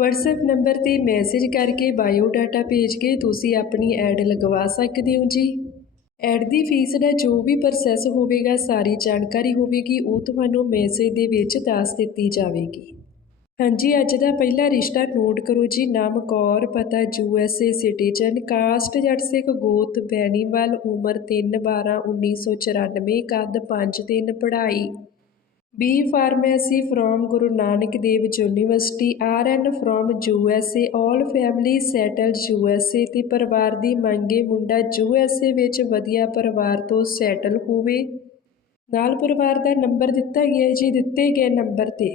WhatsApp number ਤੇ message ਕਰਕੇ bio data ਭੇਜ ਕੇ ਤੁਸੀਂ ਆਪਣੀ ਐਡ ਲਗਵਾ ਸਕਦੇ ਹੋ ਜੀ। ਐਡ ਦੀ ਫੀਸ ਦਾ ਜੋ ਵੀ ਪ੍ਰੋਸੈਸ ਹੋਵੇਗਾ, ਸਾਰੀ ਜਾਣਕਾਰੀ ਹੋਵੇਗੀ, ਉਹ ਤੁਹਾਨੂੰ ਮੈਸੇਜ ਦੇ ਵਿੱਚ ਦੱਸ ਦਿੱਤੀ ਜਾਵੇਗੀ। ਹਾਂਜੀ, ਅੱਜ ਦਾ ਪਹਿਲਾ ਰਿਸ਼ਤਾ ਨੋਟ ਕਰੋ ਜੀ। ਨਾਮ ਕੌਰ, ਪਤਾ U S A citizen caste Jatt Sikh ਗੋਤ ਬੈਣੀਵਾਲ ਉਮਰ 3 12 1994 ਕੱਦ 5 3 ਪੜ੍ਹਾਈ। B pharmacy from Guru Nanak Dev university R N from U S A 올 family settle U S A ਤੇ ਪਰਿਵਾਰ ਦੀ ਮੰਗੇ ਮੁੰਡਾ ਯੂ ਐਸ ਏ ਵਿੱਚ ਵਧੀਆ ਪਰਿਵਾਰ ਤੋਂ ਸੈਟਲ ਹੋਵੇ। ਨਾਲ ਪਰਿਵਾਰ ਦਾ ਨੰਬਰ ਦਿੱਤਾ ਗਿਆ ਜੀ, ਦਿੱਤੇ ਗਏ ਨੰਬਰ ਤੇ।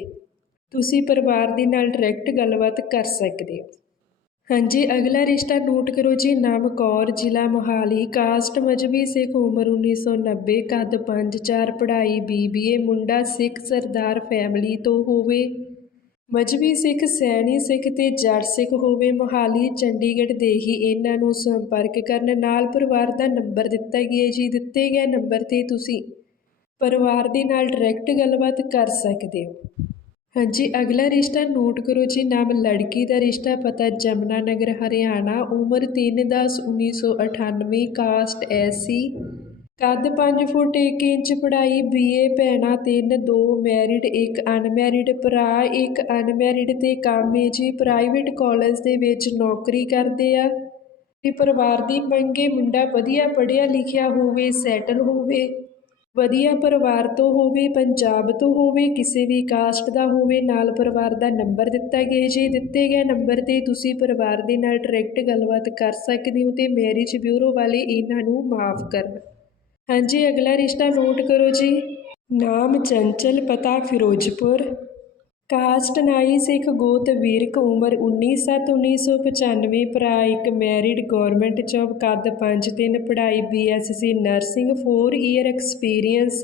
ਤੁਸੀਂ ਪਰਿਵਾਰ ਦੇ ਨਾਲ ਡਾਇਰੈਕਟ ਗੱਲਬਾਤ ਕਰ ਸਕਦੇ ਹੋ। ਹਾਂਜੀ, ਅਗਲਾ ਰਿਸ਼ਤਾ ਨੋਟ ਕਰੋ ਜੀ, ਨਾਮ ਕੌਰ, ਜ਼ਿਲ੍ਹਾ ਮੋਹਾਲੀ, ਕਾਸਟ ਮਜਬੀ ਸਿੱਖ ਉਮਰ 1990 ਕੱਦ 5-4 ਪੜ੍ਹਾਈ ਬੀਬੀਏ ਮੁੰਡਾ ਸਿੱਖ ਸਰਦਾਰ ਫੈਮਿਲੀ ਤੋਂ ਹੋਵੇ। ਮਜਬੀ ਸਿੱਖ, ਸੈਣੀ ਸਿੱਖ ਤੇ ਜੱਟ ਸਿੱਖ ਹੋਵੇ। ਮੋਹਾਲੀ, ਚੰਡੀਗੜ੍ਹ ਦੇ ਹੀ ਇਹਨਾਂ ਨੂੰ ਸੰਪਰਕ ਕਰਨ ਨਾਲ ਪਰਿਵਾਰ ਦਾ ਨੰਬਰ ਦਿੱਤਾ ਗਿਆ ਜੀ। ਦਿੱਤੇ ਗਏ ਨੰਬਰ ਤੇ ਤੁਸੀਂ ਪਰਿਵਾਰ ਦੇ ਨਾਲ ਡਾਇਰੈਕਟ ਗੱਲਬਾਤ ਕਰ ਸਕਦੇ ਹੋ। ਹਾਂਜੀ, ਅਗਲਾ ਰਿਸ਼ਤਾ ਨੋਟ ਕਰੋ ਜੀ, ਨਾਮ ਲੜਕੀ ਦਾ ਰਿਸ਼ਤਾ, ਪਤਾ ਜਮਨਾ ਨਗਰ, ਹਰਿਆਣਾ, ਉਮਰ 3/10/1998 ਕਾਸਟ ਐਸੀ ਕੱਦ 5 ਫੁੱਟ 1 ਇੰਚ ਪੜ੍ਹਾਈ ਬੀਏ ਭੈਣਾ 3 2 ਮੈਰਿਡ, ਇੱਕ ਅਨਮੈਰਿਡ ਭਰਾ, ਇੱਕ ਅਨਮੈਰਿਡ ਤੇ ਕੰਮ ਹੈ ਜੀ, ਪ੍ਰਾਈਵੇਟ ਕਾਲਜ ਦੇ ਵਿੱਚ ਨੌਕਰੀ ਕਰਦੇ ਆ। ਤੇ ਪਰਿਵਾਰ ਦੀ ਮੰਗੇ ਮੁੰਡਾ ਵਧੀਆ ਪੜ੍ਹਿਆ ਲਿਖਿਆ ਹੋਵੇ, ਸੈਟਲ ਹੋਵੇ। ਵਧੀਆ ਪਰਿਵਾਰ ਤੋਂ ਹੋਵੇ, ਪੰਜਾਬ ਤੋਂ ਹੋਵੇ, ਕਿਸੇ ਵੀ ਕਾਸਟ ਦਾ ਹੋਵੇ, ਨਾਲ ਪਰਿਵਾਰ ਦਾ ਨੰਬਰ ਦਿੱਤਾ ਗਿਆ ਜੀ ਦਿੱਤੇ ਗਏ ਨੰਬਰ ਤੇ ਤੁਸੀਂ ਪਰਿਵਾਰ ਦੇ ਨਾਲ ਡਾਇਰੈਕਟ ਗੱਲਬਾਤ ਕਰ ਸਕਦੇ ਹੋ ਤੇ ਮੈਰਿਜ ਬਿਊਰੋ ਵਾਲੇ ਇਹਨਾਂ ਨੂੰ ਮਾਫ ਕਰਨ। ਹਾਂਜੀ, ਅਗਲਾ ਰਿਸ਼ਤਾ ਨੋਟ ਕਰੋ ਜੀ। ਨਾਮ ਚੰਚਲ, ਪਤਾ ਫਿਰੋਜ਼ਪੁਰ। ਕਾਸਟ ਨਾਈ ਸਿੱਖ ਗੋਤ ਵੀਰਕ ਉਮਰ 19/7/1995 ਭਰਾ ਇੱਕ ਮੈਰਿਡ ਗਵਰਨਮੈਂਟ ਜੌਬ ਕੱਦ 5-3 ਪੜ੍ਹਾਈ ਬੀਐਸਸੀ ਨਰਸਿੰਗ 4 ਈਅਰ ਐਕਸਪੀਰੀਅੰਸ।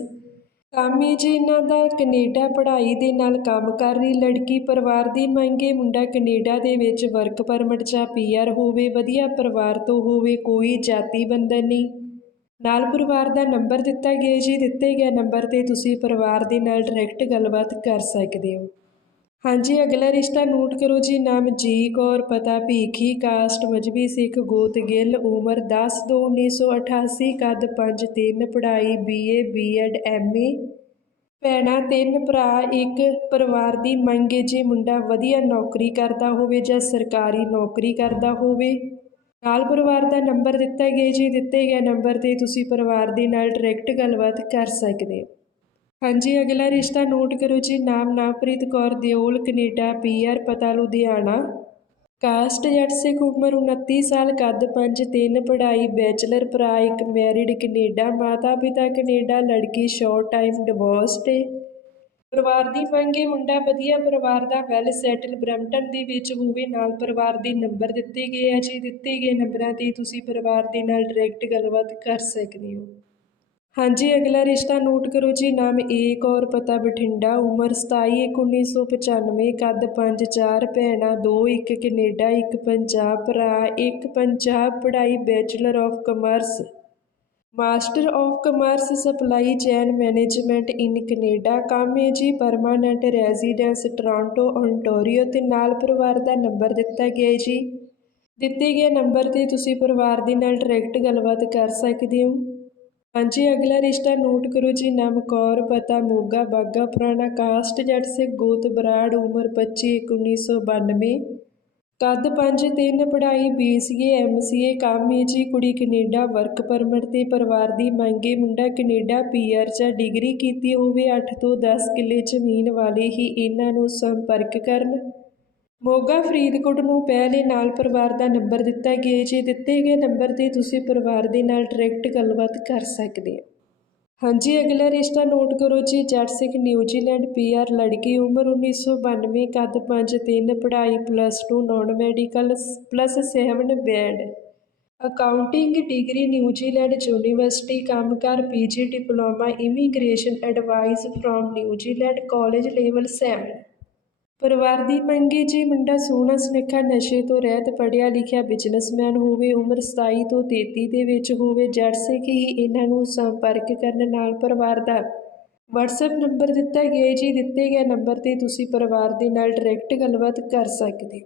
ਕੰਮ ਜੀ ਇਹਨਾਂ ਦਾ ਕੈਨੇਡਾ ਪੜ੍ਹਾਈ ਦੇ ਨਾਲ ਕੰਮ ਕਰ ਰਹੀ ਲੜਕੀ ਪਰਿਵਾਰ ਦੀ ਮੰਗੇ ਮੁੰਡਾ ਕੈਨੇਡਾ ਦੇ ਵਿੱਚ ਵਰਕ ਪਰਮਿਟ ਜਾਂ ਪੀਆਰ ਹੋਵੇ, ਵਧੀਆ ਪਰਿਵਾਰ ਤੋਂ ਹੋਵੇ, ਕੋਈ ਜਾਤੀ ਬੰਧਨ ਨਹੀਂ। ਨਾਲ ਪਰਿਵਾਰ ਦਾ ਨੰਬਰ ਦਿੱਤਾ ਗਿਆ ਜੀ, ਦਿੱਤੇ ਗਏ ਨੰਬਰ ਤੇ ਤੁਸੀਂ ਪਰਿਵਾਰ ਦੇ ਨਾਲ ਡਾਇਰੈਕਟ ਗੱਲਬਾਤ ਕਰ ਸਕਦੇ ਹੋ। ਹਾਂਜੀ, ਅਗਲਾ ਰਿਸ਼ਤਾ ਨੋਟ ਕਰੋ ਜੀ। ਨਾਮ ਜੀ ਕੌਰ, ਪਤਾ ਭੀਖੀ, ਕਾਸਟ, ਮਜਬੀ ਸਿੱਖ, ਗੋਤ ਗਿੱਲ, ਉਮਰ 10 ਦੋ 1988 ਕਦ 5 3 ਪੜ੍ਹਾਈ ਬੀਏ ਬੀਐਡ ਐਮਏ ਭੈਣਾਂ, ਤਿੰਨ ਭਰਾ, ਇੱਕ ਪਰਿਵਾਰ ਦੀ ਮੰਗੇ ਜੇ ਮੁੰਡਾ ਵਧੀਆ ਨੌਕਰੀ ਕਰਦਾ ਹੋਵੇ ਜਾਂ ਸਰਕਾਰੀ ਨੌਕਰੀ ਕਰਦਾ ਹੋਵੇ। ਨਾਲ ਪਰਿਵਾਰ ਦਾ ਨੰਬਰ ਦਿੱਤਾ ਗਿਆ ਜੀ। ਦਿੱਤੇ ਗਏ ਨੰਬਰ ਤੇ ਤੁਸੀਂ ਪਰਿਵਾਰ ਦੇ ਨਾਲ ਡਾਇਰੈਕਟ ਗੱਲਬਾਤ ਕਰ ਸਕਦੇ ਹੋ। ਹਾਂਜੀ, ਅਗਲਾ ਰਿਸ਼ਤਾ ਨੋਟ ਕਰੋ ਜੀ। ਨਾਮ ਨਵਪ੍ਰੀਤ ਕੌਰ ਦਿਓਲ, ਕੈਨੇਡਾ ਪੀਆਰ ਪਤਾ, ਲੁਧਿਆਣਾ। ਕਾਸਟ ਜੱਟ ਸਿੱਖ ਉਮਰ 29 ਸਾਲ, ਕੱਦ 5 3 ਪੜ੍ਹਾਈ, ਬੈਚਲਰ ਭਰਾ, ਇੱਕ ਮੈਰਿਡ ਕੈਨੇਡਾ ਮਾਤਾ ਪਿਤਾ, ਕੈਨੇਡਾ ਲੜਕੀ, ਸ਼ਾਰਟ ਟਾਈਮ ਡਿਵੋਰਸਡ ਹੈ ਪਰਿਵਾਰ ਦੀ ਮੰਗੇ ਮੁੰਡਾ ਵਧੀਆ ਪਰਿਵਾਰ ਦਾ, ਵੈਲ ਸੈਟਲ ਬ੍ਰੈਂਪਟਨ ਦੇ ਵਿੱਚ ਹੋਵੇ। ਨਾਲ ਪਰਿਵਾਰ ਦੇ ਨੰਬਰ ਦਿੱਤੇ ਗਏ ਆ ਜੀ। ਦਿੱਤੇ ਗਏ ਨੰਬਰਾਂ ਤੇ ਤੁਸੀਂ ਪਰਿਵਾਰ ਦੇ ਨਾਲ ਡਾਇਰੈਕਟ ਗੱਲਬਾਤ ਕਰ ਸਕਦੇ ਹੋ। ਹਾਂਜੀ, ਅਗਲਾ ਰਿਸ਼ਤਾ ਨੋਟ ਕਰੋ ਜੀ। ਨਾਮ ਏਕ ਔਰ ਪਤਾ ਬਠਿੰਡਾ, ਉਮਰ 27/1995 ਕੱਦ 5-4 ਭੈਣਾਂ 2 ਇੱਕ, ਕੈਨੇਡਾ, ਇੱਕ, ਪੰਜਾਬ, ਭਰਾ, ਇੱਕ, ਪੰਜਾਬ, ਪੜ੍ਹਾਈ, bachelor of commerce. Master of commerce, supply, chain management in Canada. ਕੰਮ ਹੈ ਜੀ, ਪਰਮਾਨੈਂਟ ਰੈਜ਼ੀਡੈਂਸ, ਟੋਰਾਂਟੋ ontario ਤੇ ਨਾਲ ਪਰਿਵਾਰ ਦਾ ਨੰਬਰ ਦਿੱਤਾ ਗਿਆ ਜੀ। ਦਿੱਤੇ ਗਏ ਨੰਬਰ ਤੇ ਤੁਸੀਂ ਪਰਿਵਾਰ ਦੇ ਨਾਲ ਡਾਇਰੈਕਟ ਗੱਲਬਾਤ ਕਰ ਸਕਦੇ ਹੋ। ਹਾਂਜੀ, ਅਗਲਾ ਰਿਸ਼ਤਾ ਨੋਟ ਕਰੋ ਜੀ। ਨਾਮ ਕੌਰ, ਪਤਾ ਮੋਗਾ, ਬਾਗਾ, ਪੁਰਾਣਾ ਕਾਸਟ, ਜੱਟ ਸਿੰਘ, ਗੋਤ, ਬਰਾੜ, ਉਮਰ 25 1992 ਕੱਦ 5 3 ਪੜ੍ਹਾਈ, ਬੀਸੀਏ, ਐਮਸੀਏ, ਕੰਮ ਹੈ ਜੀ। ਕੁੜੀ ਕੈਨੇਡਾ, ਵਰਕ ਪਰਮਿਟ ਤੇ ਪਰਿਵਾਰ ਦੀ ਮੰਗੇ ਮੁੰਡਾ ਕੈਨੇਡਾ, ਪੀਆਰ ਜਾਂ ਡਿਗਰੀ ਕੀਤੀ ਹੋਵੇ 8 ਤੋਂ 10 ਕਿੱਲੇ ਜ਼ਮੀਨ ਵਾਲੇ ਹੀ ਇਹਨਾਂ ਨੂੰ ਸੰਪਰਕ ਕਰਨ। ਮੋਗਾ ਫਰੀਦਕੋਟ ਨੂੰ ਪਹਿਲੇ ਨਾਲ ਪਰਿਵਾਰ ਦਾ ਨੰਬਰ ਦਿੱਤਾ ਗਿਆ ਜੀ ਦਿੱਤੇ ਗਏ ਨੰਬਰ ਤੇ ਤੁਸੀਂ ਪਰਿਵਾਰ ਦੇ ਨਾਲ ਡਾਇਰੈਕਟ ਗੱਲਬਾਤ ਕਰ ਸਕਦੇ ਹੋ। ਹਾਂਜੀ, ਅਗਲਾ ਰਿਸ਼ਤਾ ਨੋਟ ਕਰੋ ਜੀ। ਜੱਟ ਸਿੰਘ ਨਿਊਜ਼ੀਲੈਂਡ ਪੀਆਰ ਲੜਕੀ ਉਮਰ 1992 ਕੱਦ 5'3 ਪੜ੍ਹਾਈ plus 2 non medical plus 7 band. Accounting degree New Zealand university, ਕੰਮਕਾਰ PG diploma, immigration advice from New Zealand college level 7 ਪਰਿਵਾਰ ਦੀ ਮੰਗੀ ਜੀ ਮੁੰਡਾ ਸੋਹਣਾ ਸੁਨੱਖਾ ਨਸ਼ੇ ਤੋਂ ਰਹਿਤ ਪੜ੍ਹਿਆ ਲਿਖਿਆ ਬਿਜ਼ਨਸਮੈਨ ਹੋਵੇ, ਉਮਰ 27 ਤੋਂ 33 ਦੇ ਵਿੱਚ ਹੋਵੇ ਜੱਟ ਸਿੱਖ ਹੀ ਇਹਨਾਂ ਨੂੰ ਸੰਪਰਕ ਕਰਨ ਨਾਲ ਪਰਿਵਾਰ ਦਾ। WhatsApp ਨੰਬਰ ਦਿੱਤਾ ਗਿਆ ਜੀ, ਦਿੱਤੇ ਗਏ ਨੰਬਰ ਤੇ ਤੁਸੀਂ ਪਰਿਵਾਰ ਦੇ ਨਾਲ ਡਾਇਰੈਕਟ ਗੱਲਬਾਤ ਕਰ ਸਕਦੇ ਹੋ।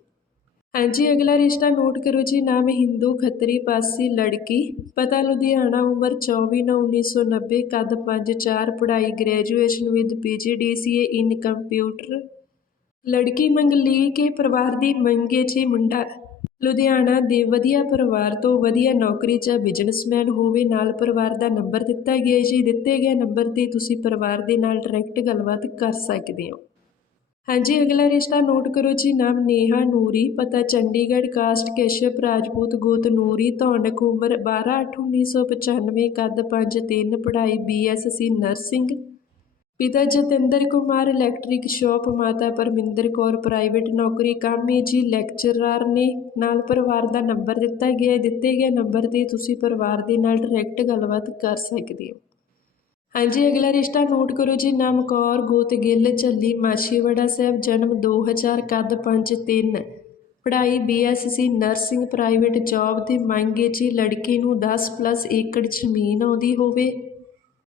ਹਾਂਜੀ, ਅਗਲਾ ਰਿਸ਼ਤਾ ਨੋਟ ਕਰੋ ਜੀ। ਨਾਮ ਹਿੰਦੂ, ਖੱਤਰੀ, ਪਾਸੀ, ਲੜਕੀ। ਪਤਾ ਲੁਧਿਆਣਾ, ਉਮਰ 24 ਨੌ 1990 ਕੱਦ 5'4 ਪੜ੍ਹਾਈ graduation with PGDCA in computer ਲੜਕੀ ਮੰਗਲੀ ਕੇ ਪਰਿਵਾਰ ਦੀ ਮੰਗੇ ਜੀ, ਮੁੰਡਾ। ਲੁਧਿਆਣਾ ਦੇ ਵਧੀਆ ਪਰਿਵਾਰ ਤੋਂ ਵਧੀਆ ਨੌਕਰੀ 'ਚ ਬਿਜ਼ਨਸਮੈਨ ਹੋਵੇ, ਨਾਲ ਪਰਿਵਾਰ ਦਾ ਨੰਬਰ ਦਿੱਤਾ ਗਿਆ ਜੀ। ਦਿੱਤੇ ਗਏ ਨੰਬਰ ਤੇ ਤੁਸੀਂ ਪਰਿਵਾਰ ਦੇ ਨਾਲ ਡਾਇਰੈਕਟ ਗੱਲਬਾਤ ਕਰ ਸਕਦੇ ਹੋ। ਹਾਂਜੀ, ਅਗਲਾ ਰਿਸ਼ਤਾ ਨੋਟ ਕਰੋ ਜੀ, ਨਾਮ ਨੇਹਾ ਨੂਰੀ, ਪਤਾ ਚੰਡੀਗੜ੍ਹ, ਕਾਸਟ ਕੈਸ਼ਪ ਰਾਜਪੂਤ ਗੋਤ ਨੂਰੀ, ਧੌਣਕ ਉਮਰ 12/8/1995 ਕੱਦ 5'3 ਪੜ੍ਹਾਈ ਬੀਐਸਸੀ ਨਰਸਿੰਗ ਪਿਤਾ ਜਤਿੰਦਰ ਕੁਮਾਰ, ਇਲੈਕਟ੍ਰਿਕ ਸ਼ਾਪ, ਮਾਤਾ ਪਰਮਿੰਦਰ ਕੌਰ, ਪ੍ਰਾਈਵੇਟ ਨੌਕਰੀ ਕਾਮੇ ਜੀ, ਲੈਕਚਰਰ ਨੇ। ਨਾਲ ਪਰਿਵਾਰ ਦਾ ਨੰਬਰ ਦਿੱਤਾ ਗਿਆ, ਦਿੱਤੇ ਗਏ ਨੰਬਰ ਤੇ ਤੁਸੀਂ ਪਰਿਵਾਰ ਦੇ ਨਾਲ ਡਾਇਰੈਕਟ ਗੱਲਬਾਤ ਕਰ ਸਕਦੇ ਹੋ। ਹਾਂਜੀ, ਅਗਲਾ ਰਿਸ਼ਤਾ ਨੋਟ ਕਰੋ ਜੀ। ਨਮਕੌਰ ਗੋਤ ਗਿੱਲ, ਝੱਲੀ, ਮਾਛੀਵਾੜਾ ਸਾਹਿਬ, ਜਨਮ 2000 ਕੱਦ 5'3 ਪੜ੍ਹਾਈ ਬੀਐਸਸੀ ਨਰਸਿੰਗ, ਪ੍ਰਾਈਵੇਟ ਜੌਬ ਤੇ ਮੰਗੇ ਜੀ। ਲੜਕੀ ਨੂੰ 10 ਪਲੱਸ ਏਕੜ ਜ਼ਮੀਨ ਆਉਂਦੀ ਹੋਵੇ।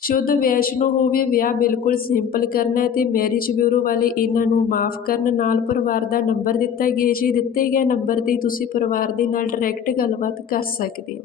ਸ਼ੁੱਧ ਵੈਸ਼ਨੋ ਹੋਵੇ, ਵਿਆਹ ਬਿਲਕੁਲ ਸਿੰਪਲ ਕਰਨਾ ਹੈ ਤੇ ਮੈਰਿਜ ਬਿਊਰੋ ਵਾਲੇ ਇਹਨਾਂ ਨੂੰ ਮਾਫ ਕਰਨ ਨਾਲ ਪਰਿਵਾਰ ਦਾ ਨੰਬਰ ਦਿੱਤਾ ਗਿਆ ਜੀ। ਦਿੱਤੇ ਗਏ ਨੰਬਰ ਤੇ ਤੁਸੀਂ ਪਰਿਵਾਰ ਦੇ ਨਾਲ ਡਾਇਰੈਕਟ ਗੱਲਬਾਤ ਕਰ ਸਕਦੇ ਹੋ।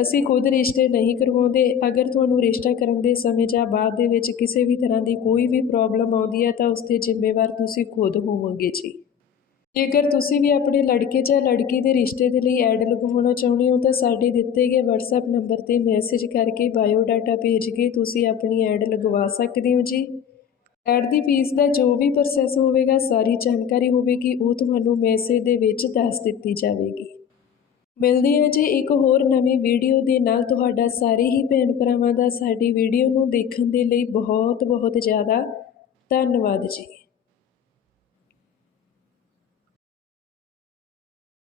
ਅਸੀਂ ਖੁਦ ਰਿਸ਼ਤੇ ਨਹੀਂ ਕਰਵਾਉਂਦੇ। ਅਗਰ ਤੁਹਾਨੂੰ ਰਿਸ਼ਤਾ ਕਰਨ ਦੇ ਸਮੇਂ ਜਾਂ ਬਾਅਦ ਦੇ ਵਿੱਚ ਕਿਸੇ ਵੀ ਤਰ੍ਹਾਂ ਦੀ ਕੋਈ ਵੀ ਪ੍ਰੋਬਲਮ ਆਉਂਦੀ ਹੈ, ਤਾਂ ਉਸ ਤੇ ਜ਼ਿੰਮੇਵਾਰ ਤੁਸੀਂ ਖੁਦ ਹੋਵੋਗੇ ਜੀ। ਜੇਕਰ ਤੁਸੀਂ ਵੀ ਆਪਣੇ ਲੜਕੇ ਜਾਂ ਲੜਕੀ ਦੇ ਰਿਸ਼ਤੇ ਦੇ ਲਈ ਐਡ ਲਗਵਾਉਣਾ ਚਾਹੁੰਦੇ ਹੋ, ਤਾਂ ਸਾਡੇ ਦਿੱਤੇ ਗਏ WhatsApp ਨੰਬਰ ਤੇ ਮੈਸੇਜ ਕਰਕੇ ਬਾਇਓ ਡਾਟਾ ਭੇਜ ਕੇ ਤੁਸੀਂ ਆਪਣੀ ਐਡ ਲਗਵਾ ਸਕਦੇ ਹੋ ਜੀ। ਐਡ ਦੀ ਫੀਸ ਦਾ ਜੋ ਵੀ ਪ੍ਰੋਸੈਸ ਹੋਵੇਗਾ, ਸਾਰੀ ਜਾਣਕਾਰੀ ਹੋਵੇਗੀ, ਉਹ ਤੁਹਾਨੂੰ ਮੈਸੇਜ ਦੇ ਵਿੱਚ ਦੱਸ ਦਿੱਤੀ ਜਾਵੇਗੀ। ਮਿਲਦੇ ਹਾਂ ਜੀ ਇੱਕ ਹੋਰ ਨਵੀਂ ਵੀਡੀਓ ਦੇ ਨਾਲ ਤੁਹਾਡਾ ਸਾਰੇ ਹੀ ਭੈਣ ਭਰਾਵਾਂ ਦਾ ਸਾਡੀ ਵੀਡੀਓ ਨੂੰ ਦੇਖਣ ਦੇ ਲਈ ਬਹੁਤ ਬਹੁਤ ਜ਼ਿਆਦਾ ਧੰਨਵਾਦ ਜੀ।